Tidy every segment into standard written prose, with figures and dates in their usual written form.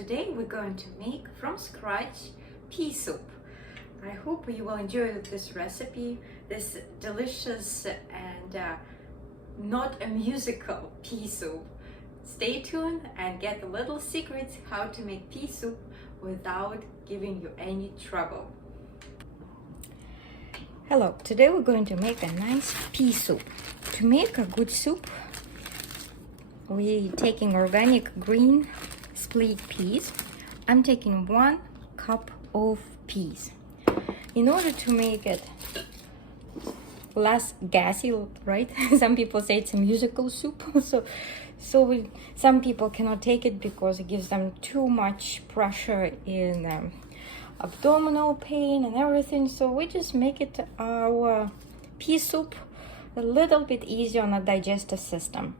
today we're going to make from scratch pea soup. I hope you will enjoy this recipe, this delicious and not a musical pea soup. Stay tuned and get the little secrets how to make pea soup without giving you any trouble. Hello, today we're going to make a nice pea soup. To make a good soup, we're taking organic green split peas. I'm taking 1 cup of peas. In order to make it less gassy, right? Some people say it's a musical soup. Some people cannot take it because it gives them too much pressure in abdominal pain and everything. So we just make it our pea soup a little bit easier on the digestive system.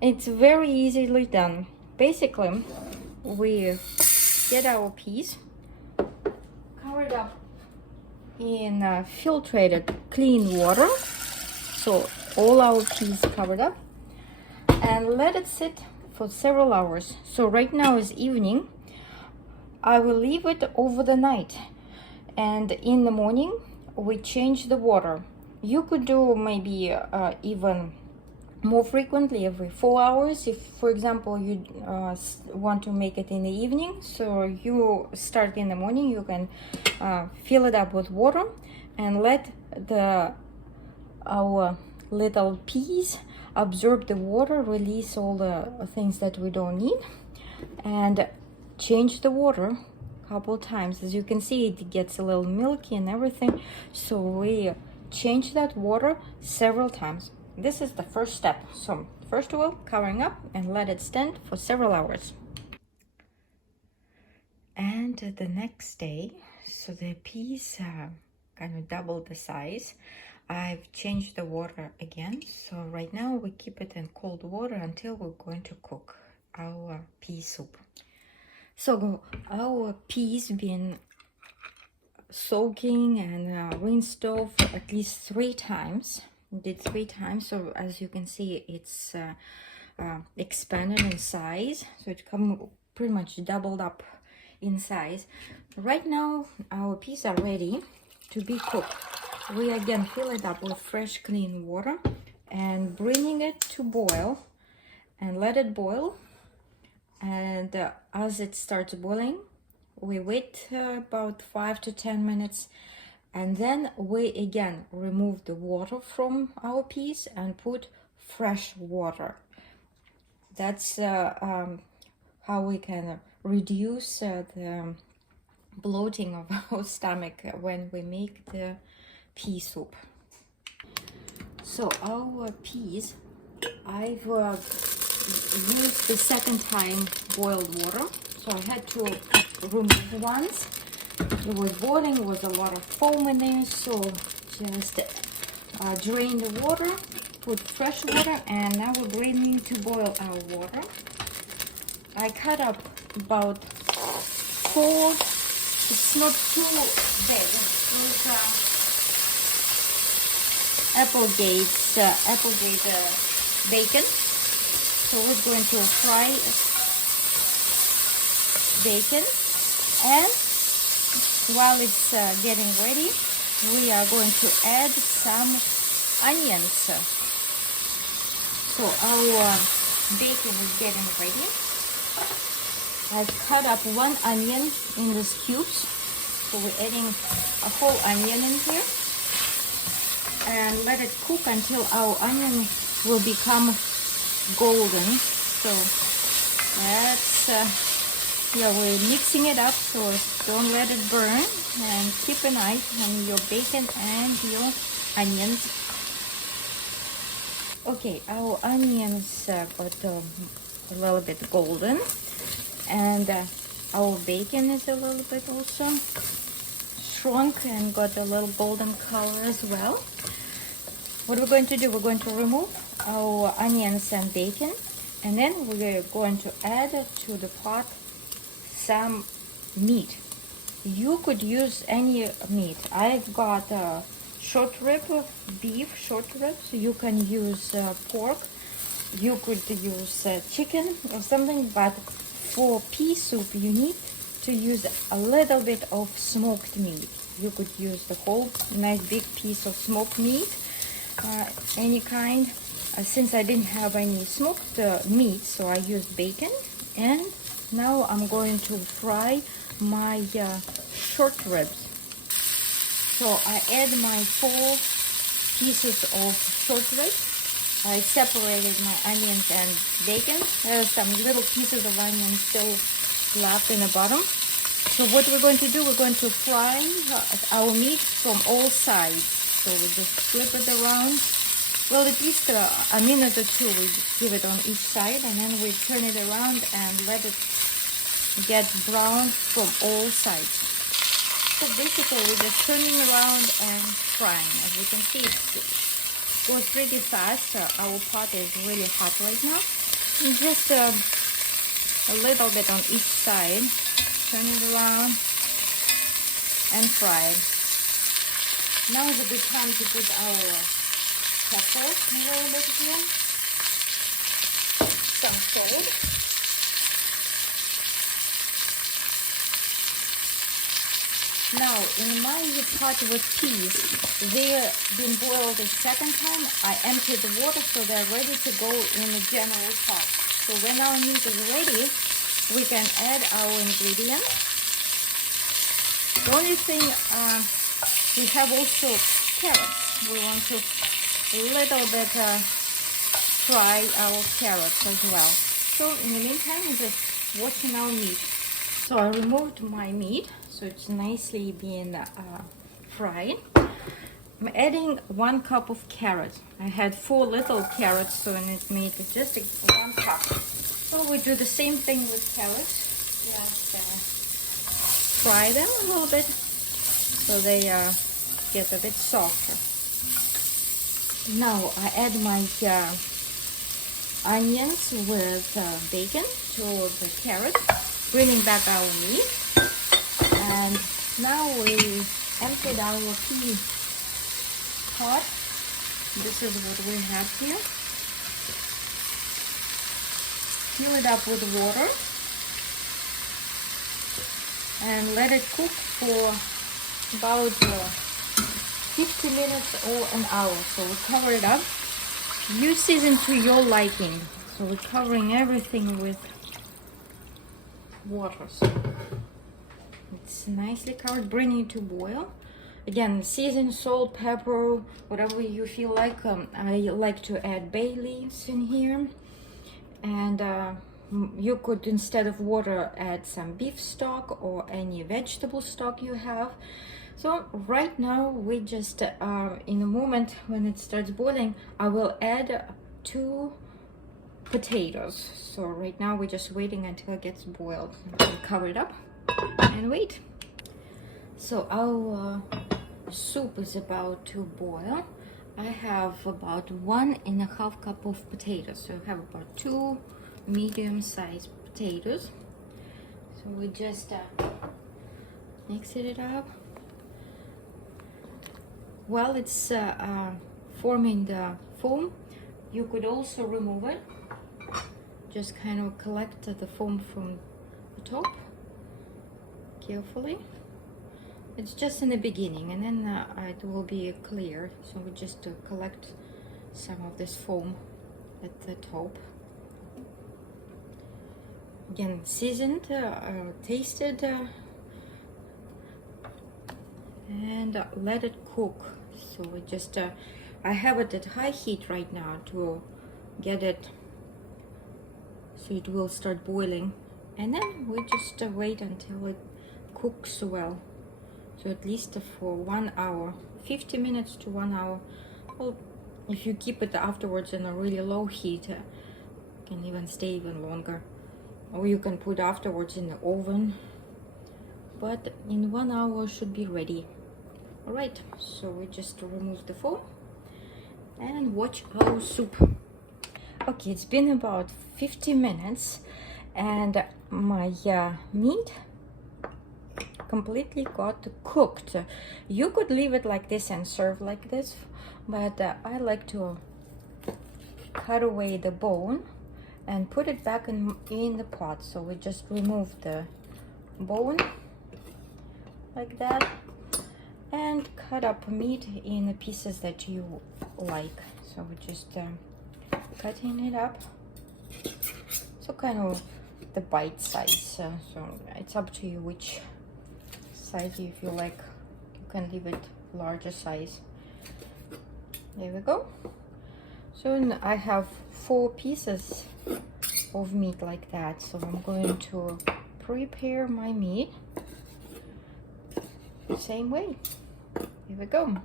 It's very easily done. Basically, we get our peas covered up in filtered clean water, so all our peas covered up, and let it sit for several hours. So right now is evening. I will leave it over the night, and in the morning we change the water. You could do maybe even more frequently, every 4 hours. If, for example, you want to make it in the evening, so you start in the morning, you can fill it up with water and let our little peas absorb the water, release all the things that we don't need, and change the water a couple times. As you can see, it gets a little milky and everything, so we change that water several times. This is the first step. So first of all, covering up and let it stand for several hours. And the next day, so the peas kind of double the size, I've changed the water again. So right now we keep it in cold water until we're going to cook our pea soup. So our peas been soaking and rinsed off at least 3 times. Did 3 times, so as you can see, it's expanded in size, so it come pretty much doubled up in size. Right now our peas are ready to be cooked. We again fill it up with fresh clean water and bringing it to boil and let it boil. And as it starts boiling, we wait about 5 to 10 minutes, and then we again remove the water from our peas and put fresh water. That's how we can reduce the bloating of our stomach when we make the pea soup. So our peas, I've used the second time boiled water, so I had to remove once. It was boiling, was a lot of foam in there, so just drain the water, put fresh water, and now we're bringing to boil our water. I cut up about 4, it's not too big, with Applegate bacon. So we're going to fry bacon, and while it's getting ready, we are going to add some onions. So our bacon is getting ready. I've cut up 1 onion in these cubes. So we're adding a whole onion in here. And let it cook until our onion will become golden. So that's we're mixing it up, so don't let it burn, and keep an eye on your bacon and your onions. Okay, our onions got a little bit golden, and our bacon is a little bit also shrunk and got a little golden color as well. What we're going to do, we're going to remove our onions and bacon, and then we're going to add to the pot some meat. You could use any meat. I've got short rib beef, short rib, so you can use pork. You could use chicken or something, but for pea soup, you need to use a little bit of smoked meat. You could use the whole nice big piece of smoked meat, any kind. Since I didn't have any smoked meat, so I used bacon. And now I'm going to fry my short ribs. So I add my 4 pieces of short ribs. I separated my onions and bacon. There's some little pieces of onion still left in the bottom. So what we're going to do, we're going to fry our meat from all sides. So we just flip it around. Well, at least a minute or 2 we give it on each side, and then we turn it around and let it get brown from all sides. So basically we're just turning around and frying. As you can see, it goes pretty fast. Our pot is really hot right now. And just a little bit on each side. Turn it around and fry it. Now is a good time to put our pepper a little bit here. Some salt. Now, in my pot with peas, they've been boiled a second time. I emptied the water so they're ready to go in the general pot. So when our meat is ready, we can add our ingredients. The only thing, we have also carrots. We want to a little bit fry our carrots as well. So in the meantime, we're just watching our meat. So I removed my meat, so it's nicely being fried. I'm adding 1 cup of carrots. I had 4 little carrots, so it made just 1 cup. So we do the same thing with carrots. Just fry them a little bit so they get a bit softer. Now I add my onions with bacon to the carrots, bringing back our meat. And now we emptied our pea pot. This is what we have here. Fill it up with water and let it cook for about 50 minutes or an hour. So we cover it up. You season to your liking. So we're covering everything with water. So it's nicely covered, bringing it to boil. Again, season, salt, pepper, whatever you feel like. I like to add bay leaves in here. And you could, instead of water, add some beef stock or any vegetable stock you have. So right now we just in a moment when it starts boiling, I will add 2 potatoes. So right now we're just waiting until it gets boiled. We'll cover it up and wait. So our soup is about to boil. I have about 1.5 cup of potatoes. So I have about 2 medium-sized potatoes. So we just mix it up. While it's forming the foam, you could also remove it. Just kind of collect the foam from the top carefully. It's just in the beginning, and then it will be clear. So we just collect some of this foam at the top. Again, seasoned, tasted, and let it cook. So we just I have it at high heat right now to get it so it will start boiling, and then we just wait until it cooks well. So at least for 1 hour, 50 minutes to 1 hour. Well, if you keep it afterwards in a really low heat, it can even stay even longer. Or you can put afterwards in the oven. But in 1 hour should be ready. Alright, so we just remove the foam and watch our soup. Okay, it's been about 50 minutes and my meat completely got cooked. You could leave it like this and serve like this, but I like to cut away the bone and put it back in the pot. So we just remove the bone like that and cut up meat in the pieces that you like. So we're just cutting it up, so kind of the bite size. So it's up to you which size you feel like. You can leave it larger size. There we go. So I have 4 pieces of meat like that. So I'm going to prepare my meat the same way. Here we go.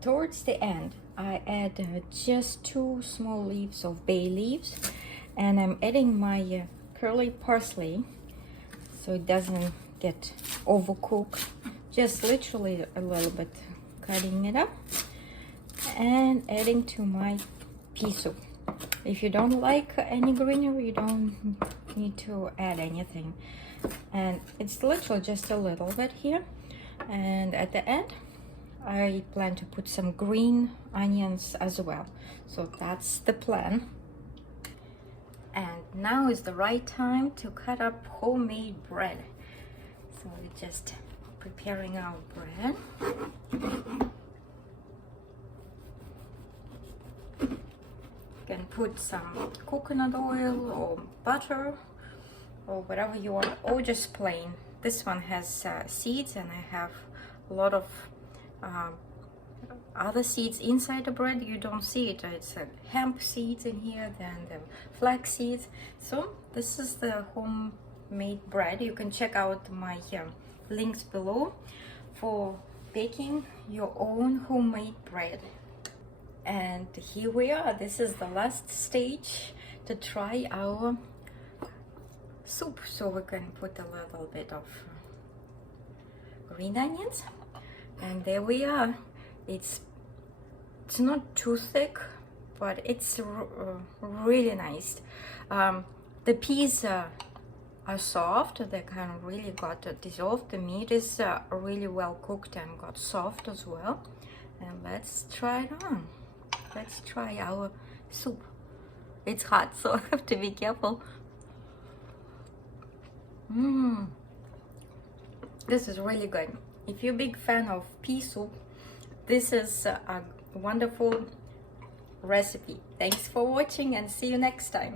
Towards the end, I add just 2 small leaves of bay leaves, and I'm adding my curly parsley so it doesn't get overcooked. Just literally a little bit, cutting it up and adding to my pea soup. If you don't like any greenery, you don't need to add anything. And it's literally just a little bit here. And at the end, I plan to put some green onions as well. So that's the plan. And now is the right time to cut up homemade bread. So we're just preparing our bread. You can put some coconut oil or butter or whatever you want, or just plain. This one has seeds, and I have a lot of other seeds inside the bread. You don't see it. It's hemp seeds in here, then the flax seeds. So this is the homemade bread. You can check out my links below for baking your own homemade bread. And here we are. This is the last stage to try our soup. So we can put a little bit of green onions, and there we are. It's not too thick, but it's really nice. The peas are soft. They kind of really got dissolved. The meat is really well cooked and got soft as well. And let's try it on. Let's try our soup. It's hot, so I have to be careful. This is really good. If you're a big fan of pea soup, this is a wonderful recipe. Thanks for watching, and see you next time.